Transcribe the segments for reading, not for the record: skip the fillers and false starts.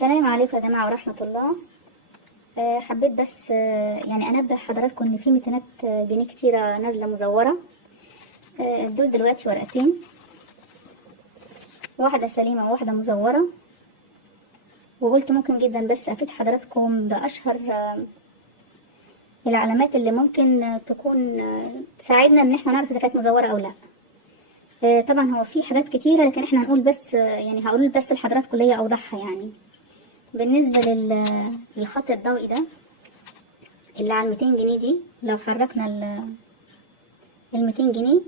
السلام عليكم يا جماعة ورحمة الله. حبيت بس يعني أنبه حضراتكم إن في 200 جنيه كتيرة نازلة مزورة. دول دلوقتي ورقتين، واحدة سليمة وواحدة مزورة، وقلت ممكن جدا بس أفيد حضراتكم. ده أشهر العلامات اللي ممكن تكون تساعدنا إن احنا نعرف إذا كانت مزورة أو لأ. طبعا هو في حاجات كتيرة، لكن احنا هنقول بس يعني هقول بس لحضراتكم اللي هي أوضحها. يعني بالنسبة للخط الضوئي ده اللي على 200 جنيه دي، لو حركنا ال 200 جنيه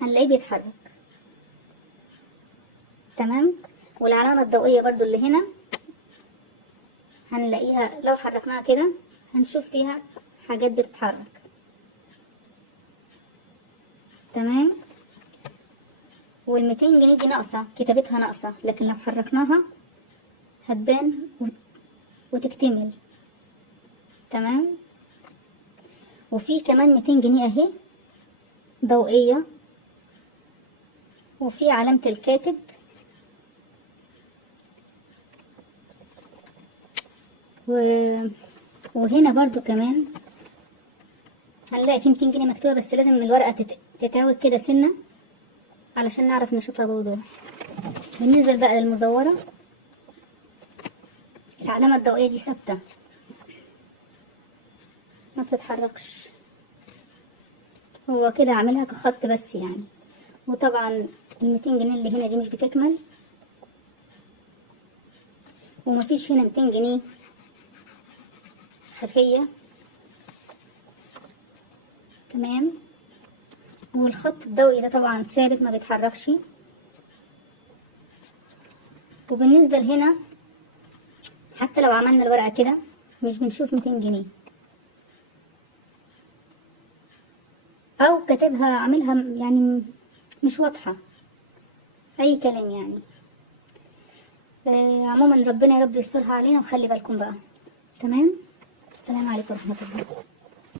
هنلاقيه بيتحرك. تمام. والعلامة الضوئية برضو اللي هنا هنلاقيها لو حركناها كده هنشوف فيها حاجات بتتحرك. تمام. وال 200 جنيه دي ناقصة، كتابتها ناقصة، لكن لو حركناها هتبان وتكتمل. تمام. وفي كمان 200 جنيه اهي ضوئية، وفي علامة الكاتب، وهنا برضو كمان هنلاقي في 200 جنيه مكتوبة، بس لازم الورقة تتعوج كده سنة علشان نعرف نشوفها بوضوح. بالنسبة بقى للمزورة، العلامة الضوئية دي ثابتة ما بتتحركش، هو كده عاملها كخط بس يعني. وطبعا ال 200 جنيه اللي هنا دي مش بتكمل، ومفيش هنا 200 جنيه خفية. تمام. والخط الضوئي ده طبعا ثابت ما بيتحركش. وبالنسبة لهنا حتى لو عملنا الورقة كده مش بنشوف 200 جنيه، او كاتبها عاملها يعني مش واضحة، اي كلام يعني. عموما ربنا يا رب يسترها علينا، وخلي بالكم بقى. تمام. السلام عليكم ورحمة الله.